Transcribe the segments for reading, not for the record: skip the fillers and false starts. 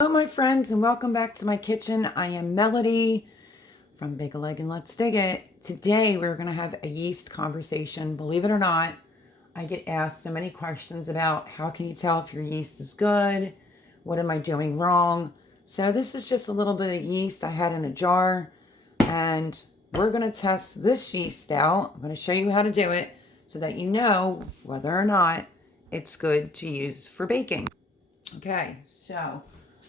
Hello my friends, and welcome back to my kitchen. I am Melody from Bake a Leg and Let's Dig It. Today we're going to have a yeast conversation. Believe it or not, I get asked so many questions about how can you tell if your yeast is good? What am I doing wrong? So this is just a little bit of yeast I had in a jar, and we're going to test this yeast out. I'm going to show you how to do it so that you know whether or not it's good to use for baking. Okay, so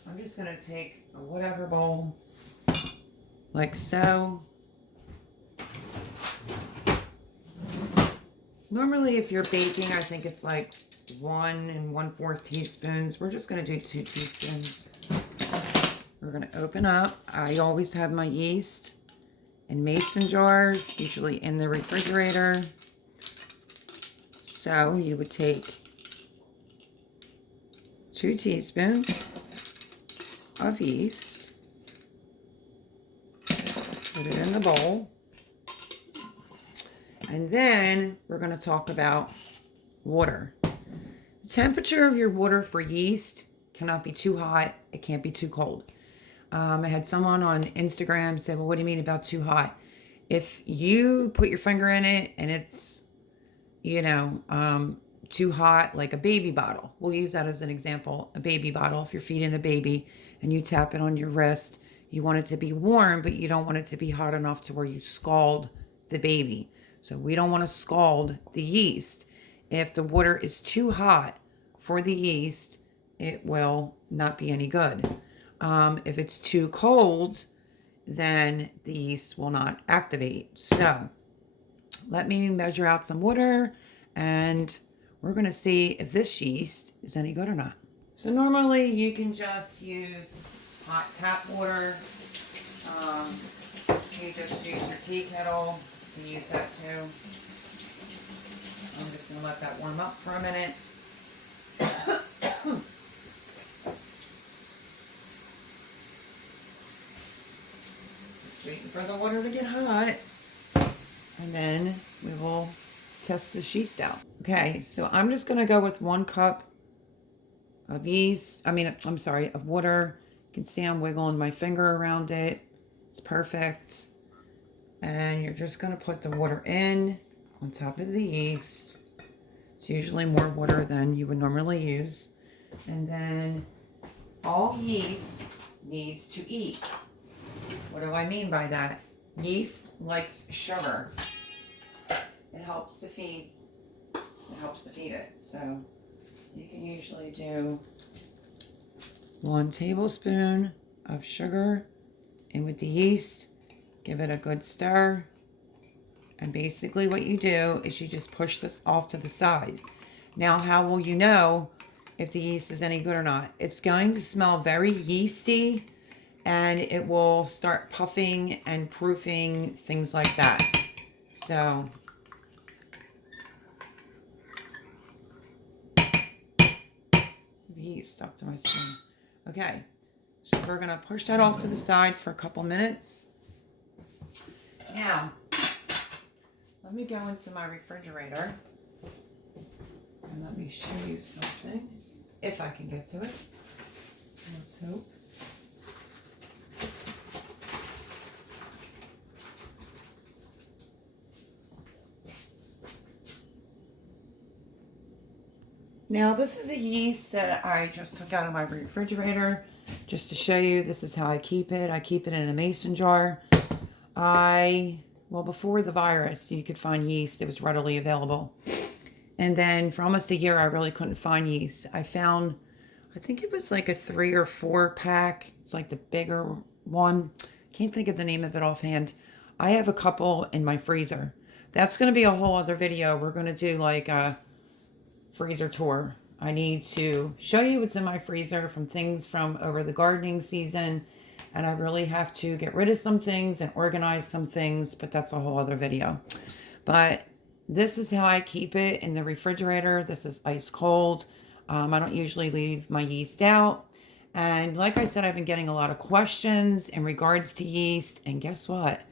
I'm just going to take a whatever bowl, like so. Normally, if you're baking, I think it's like 1 1/4 teaspoons. We're just going to do 2 teaspoons. We're going to open up. I always have my yeast in mason jars, usually in the refrigerator. So you would take 2 teaspoons of yeast, put it in the bowl, and then we're going to talk about water. The temperature of your water for yeast cannot be too hot, it can't be too cold. I had someone on Instagram say, well, what do you mean about too hot? If you put your finger in it and it's, too hot, like a baby bottle. We'll use that as an example. A baby bottle, if you're feeding a baby and you tap it on your wrist, you want it to be warm, but you don't want it to be hot enough to where you scald the baby. So we don't want to scald the yeast. If the water is too hot for the yeast, it will not be any good. If it's too cold, then the yeast will not activate. So let me measure out some water, and we're going to see if this yeast is any good or not. So normally you can just use hot tap water. You just use your tea kettle. You can use that too. I'm just going to let that warm up for a minute. Just waiting for the water to get hot. And then we will test the yeast out. Okay, so I'm just going to go with 1 cup of of water. You can see I'm wiggling my finger around it. It's perfect. And you're just going to put the water in on top of the yeast. It's usually more water than you would normally use. And then all yeast needs to eat. What do I mean by that? Yeast likes sugar. It helps to feed it. So you can usually do 1 tablespoon of sugar in with the yeast. Give it a good stir. And basically what you do is you just push this off to the side. Now, how will you know if the yeast is any good or not? It's going to smell very yeasty, and it will start puffing and proofing, things like that. So yeast stuck to my skin. Okay, so we're going to push that off to the side for a couple minutes. Now, let me go into my refrigerator and let me show you something, if I can get to it. Let's hope. Now, this is a yeast that I just took out of my refrigerator just to show you. This is how I keep it. I keep it in a mason jar. Before the virus, you could find yeast. It was readily available. And then for almost a year, I really couldn't find yeast. I found, I think it was like a 3 or 4 pack. It's like the bigger one. Can't think of the name of it offhand. I have a couple in my freezer. That's going to be a whole other video. We're going to do like a freezer tour. I need to show you what's in my freezer from things from over the gardening season, and I really have to get rid of some things and organize some things, but that's a whole other video. But this is how I keep it in the refrigerator. This is ice cold. I don't usually leave my yeast out. And like I said, I've been getting a lot of questions in regards to yeast, and guess what?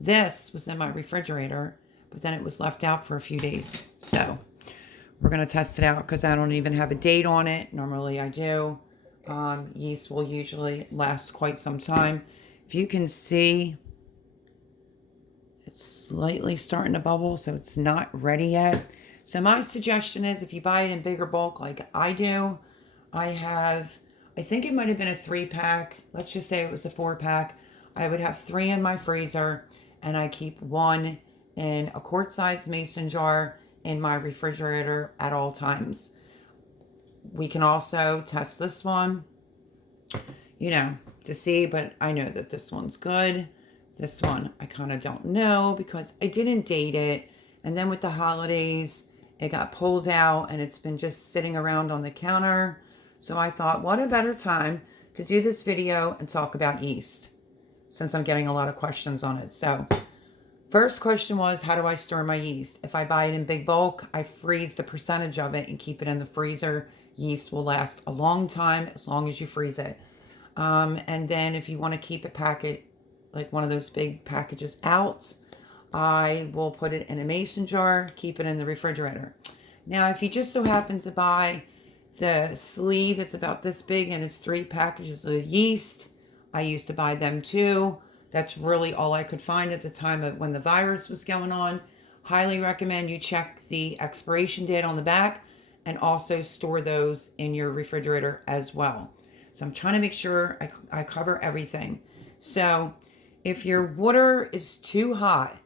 This was in my refrigerator, but then it was left out for a few days. So we're going to test it out because I don't even have a date on it. Normally I do. Yeast will usually last quite some time. If you can see, it's slightly starting to bubble, so it's not ready yet. So my suggestion is if you buy it in bigger bulk like I do, I think it might have been a 3-pack. Let's just say it was a 4-pack. I would have 3 in my freezer, and I keep 1 in a quart-sized mason jar in my refrigerator at all times. We can also test this one, you know, to see, but I know that this one's good. This one, I kind of don't know because I didn't date it. And then with the holidays, it got pulled out and it's been just sitting around on the counter. So I thought, what a better time to do this video and talk about yeast, since I'm getting a lot of questions on it. So first question was, how do I store my yeast? If I buy it in big bulk, I freeze the percentage of it and keep it in the freezer. Yeast will last a long time as long as you freeze it. And then if you want to keep it packet, like one of those big packages out, I will put it in a mason jar, keep it in the refrigerator. Now, if you just so happen to buy the sleeve, it's about this big and it's 3 packages of yeast. I used to buy them too. That's really all I could find at the time of when the virus was going on. Highly recommend you check the expiration date on the back and also store those in your refrigerator as well. So I'm trying to make sure I cover everything. So if your water is too hot,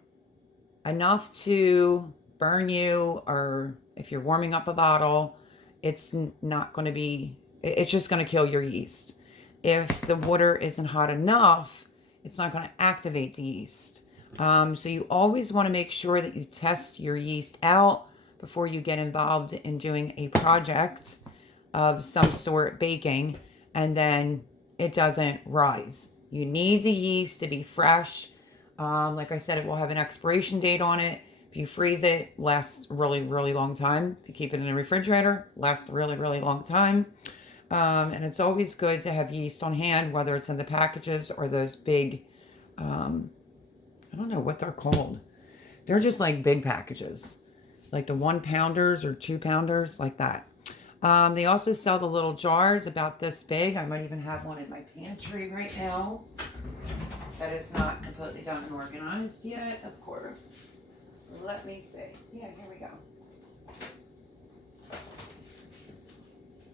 enough to burn you, or if you're warming up a bottle, it's not going to be, it's just going to kill your yeast. If the water isn't hot enough, it's not going to activate the yeast. So you always want to make sure that you test your yeast out before you get involved in doing a project of some sort, baking, and then it doesn't rise. You need the yeast to be fresh. Like I said, it will have an expiration date on it. If you freeze it, it lasts a really, really long time. If you keep it in the refrigerator, it lasts a really, really long time. And it's always good to have yeast on hand, whether it's in the packages or those big, I don't know what they're called. They're just like big packages, like the 1-pounders or 2-pounders, like that. They also sell the little jars about this big. I might even have one in my pantry right now. That is not completely done and organized yet, of course. Let me see. Yeah, here we go.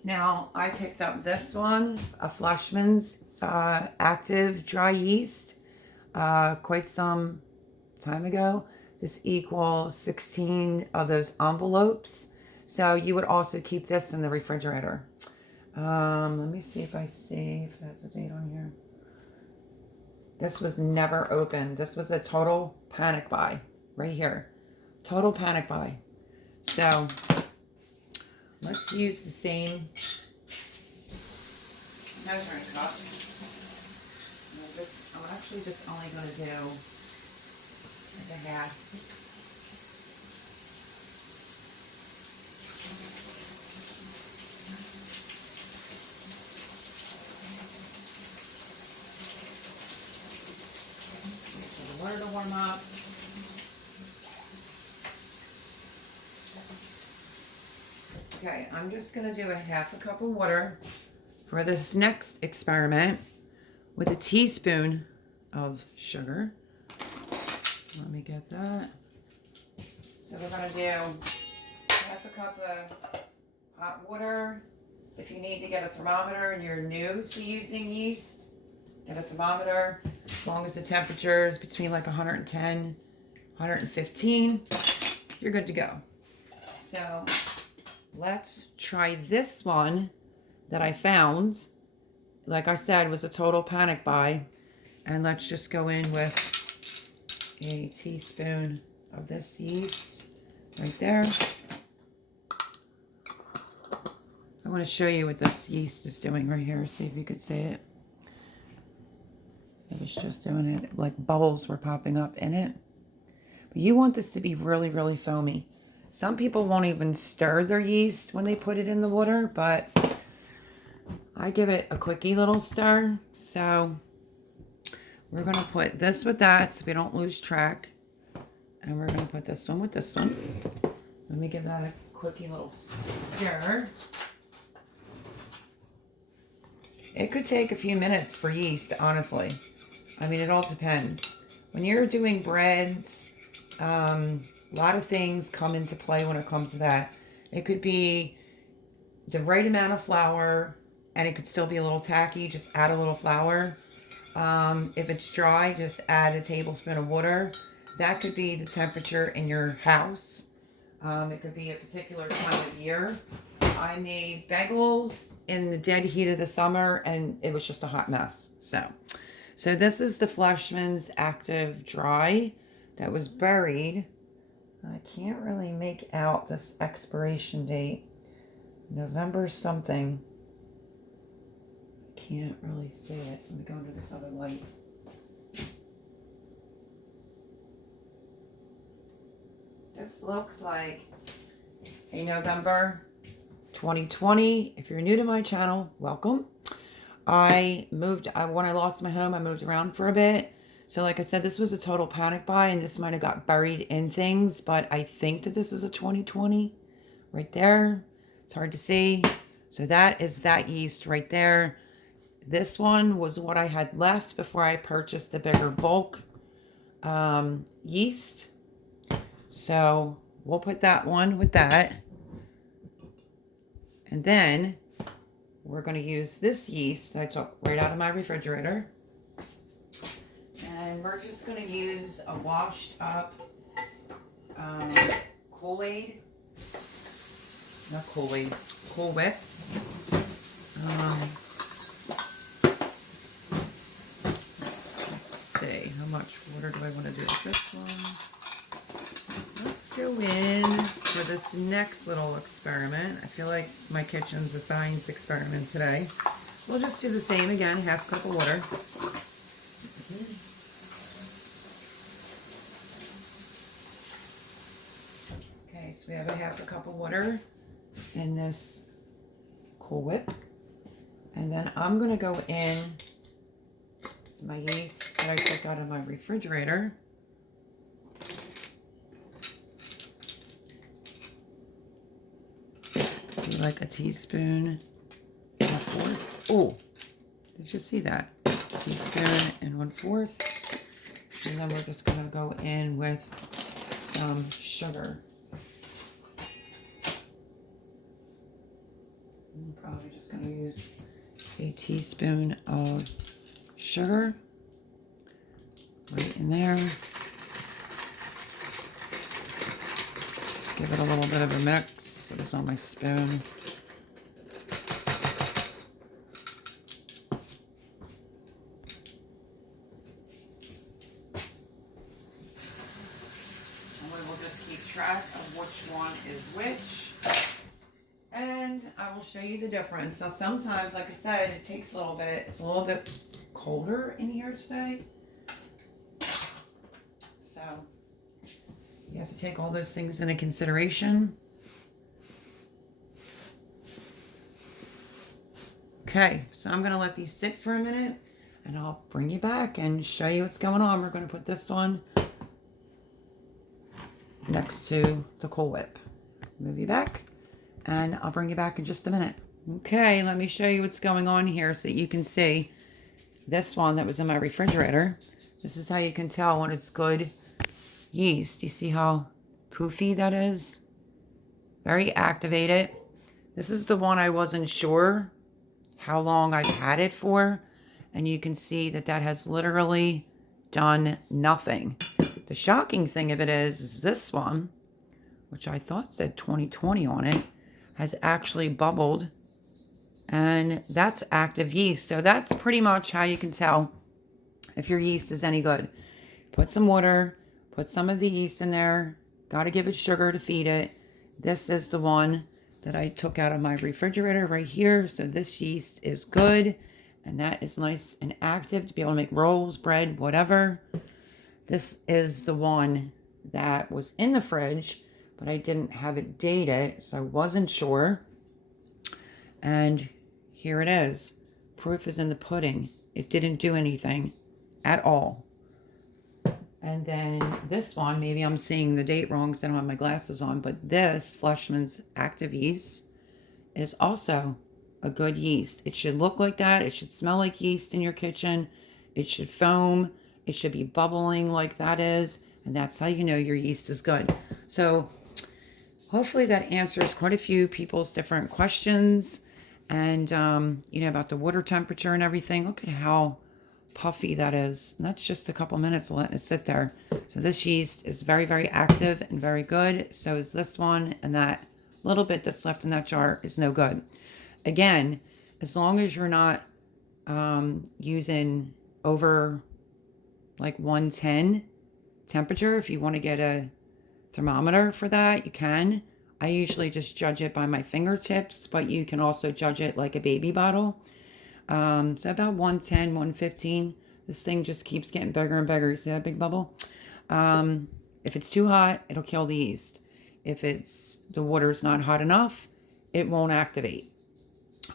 Now, I picked up this one, a Fleischmann's active dry yeast, quite some time ago. This equals 16 of those envelopes. So you would also keep this in the refrigerator. Let me see if I see if it has a date on here. This was never opened. This was a total panic buy right here. Total panic buy. So let's use the same measuring cup. I'm actually just only going to do like a half. Water to warm up. Okay, I'm just going to do a half a cup of water for this next experiment with a teaspoon of sugar. Let me get that. So we're going to do half a cup of hot water. If you need to get a thermometer and you're new to using yeast, get a thermometer. As long as the temperature is between like 110, 115, you're good to go. So let's try this one that I found. Like I said, was a total panic buy. And let's just go in with a teaspoon of this yeast right there. I want to show you what this yeast is doing right here. See if you can see it. It was just doing it, like bubbles were popping up in it. But you want this to be really, really foamy. Some people won't even stir their yeast when they put it in the water, but I give it a quickie little stir. So we're going to put this with that so we don't lose track. And we're going to put this one with this one. Let me give that a quickie little stir. It could take a few minutes for yeast, honestly. I mean, it all depends. When you're doing breads, a lot of things come into play when it comes to that. It could be the right amount of flour, and it could still be a little tacky. Just add a little flour. If it's dry, just add a tablespoon of water. That could be the temperature in your house. It could be a particular time of year. I made bagels in the dead heat of the summer, and it was just a hot mess. So this is the Fleshman's Active Dry that was buried. I can't really make out this expiration date. November something. Can't really see it. Let me go into this other light. This looks like a November 2020. If you're new to my channel, welcome. When I lost my home, I moved around for a bit. So like I said, this was a total panic buy, and this might have got buried in things, but I think that this is a 2020 right there. It's hard to see. So that is that yeast right there. This one was what I had left before I purchased the bigger bulk yeast. So we'll put that one with that. And then we're going to use this yeast I took right out of my refrigerator. And we're just going to use a washed up Kool-Aid. Not Kool-Aid, Cool Whip. Let's see, how much water do I want to do with this one? Let's go in for this next little experiment. I feel like my kitchen's a science experiment today. We'll just do the same again, half a cup of water. Okay, so we have a half a cup of water in this Cool Whip. And then I'm going to go in to my yeast that I took out of my refrigerator. Like a teaspoon and 1/4. Oh, did you see that? Teaspoon and 1/4. And then we're just going to go in with some sugar. I'm probably just going to use a teaspoon of sugar right in there. Just give it a little bit of a mix. It was on my spoon. Track of which one is which, and I will show you the difference. Now sometimes, like I said, it takes a little bit. It's a little bit colder in here today, so you have to take all those things into consideration. Okay, so I'm gonna let these sit for a minute, and I'll bring you back and show you what's going on. We're gonna put this one next to the Cool Whip. Move you back, and I'll bring you back in just a minute. Okay, let me show you what's going on here so that you can see this one that was in my refrigerator. This is how you can tell when it's good yeast. You see how poofy that is? Very activated. This is the one I wasn't sure how long I've had it for, and you can see that that has literally done nothing. The shocking thing of it is this one, which I thought said 2020 on it, has actually bubbled, and that's active yeast. So that's pretty much how you can tell if your yeast is any good. Put some water, put some of the yeast in there, got to give it sugar to feed it. This is the one that I took out of my refrigerator right here. So this yeast is good, and that is nice and active to be able to make rolls, bread, whatever. This is the one that was in the fridge, but I didn't have it dated, so I wasn't sure. And here it is. Proof is in the pudding. It didn't do anything at all. And then this one, maybe I'm seeing the date wrong because I don't have my glasses on, but this Fleshman's Active Yeast is also a good yeast. It should look like that. It should smell like yeast in your kitchen. It should foam. It should be bubbling like that is. And that's how you know your yeast is good. So hopefully that answers quite a few people's different questions. And, you know, about the water temperature and everything. Look at how puffy that is. And that's just a couple minutes of letting it sit there. So this yeast is very, very active and very good. So is this one, and that little bit that's left in that jar is no good. Again, as long as you're not using over like 110 temperature, if you want to get a thermometer for that, you can. I usually just judge it by my fingertips, but you can also judge it like a baby bottle. So about 110, 115. This thing just keeps getting bigger and bigger. See that big bubble? If it's too hot, it'll kill the yeast. If the water's not hot enough, it won't activate.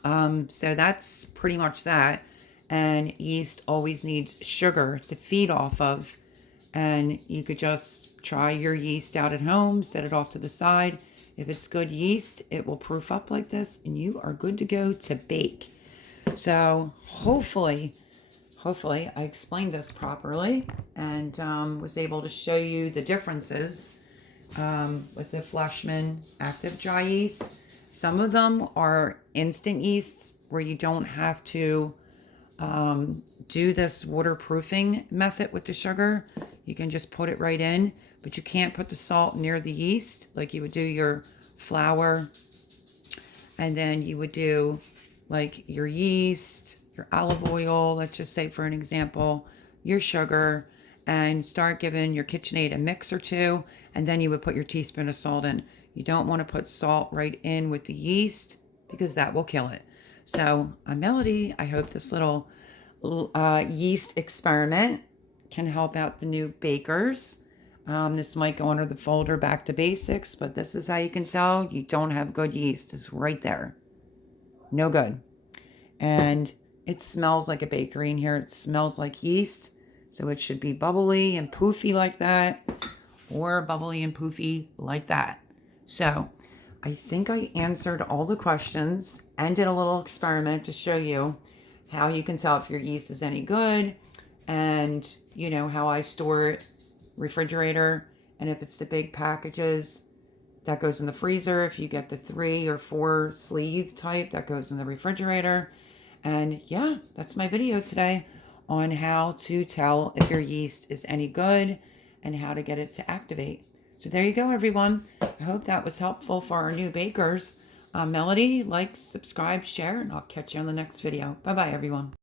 So that's pretty much that. And yeast always needs sugar to feed off of. And you could just try your yeast out at home, set it off to the side. If it's good yeast, it will proof up like this, and you are good to go to bake. So hopefully I explained this properly and was able to show you the differences with the Fleshman active dry yeast. Some of them are instant yeasts where you don't have to do this waterproofing method with the sugar. You can just put it right in, but you can't put the salt near the yeast like you would do your flour, and then you would do like your yeast, your olive oil, let's just say for an example, your sugar, and start giving your KitchenAid a mix or two, and then you would put your teaspoon of salt in. You don't want to put salt right in with the yeast because that will kill it. So I'm Melody. I hope this little yeast experiment can help out the new bakers. This might go under the folder back to basics, but this is how you can tell you don't have good yeast. It's right there. No good. And it smells like a bakery in here. It smells like yeast. So it should be bubbly and poofy like that, or bubbly and poofy like that. So I think I answered all the questions and did a little experiment to show you how you can tell if your yeast is any good, and you know how I store it, refrigerator, and if it's the big packages, that goes in the freezer. If you get the 3 or 4 sleeve type, that goes in the refrigerator. And yeah, that's my video today on how to tell if your yeast is any good and how to get it to activate. So there you go, everyone. I hope that was helpful for our new bakers. Melody, like, subscribe, share, and I'll catch you on the next video. Bye-bye, everyone.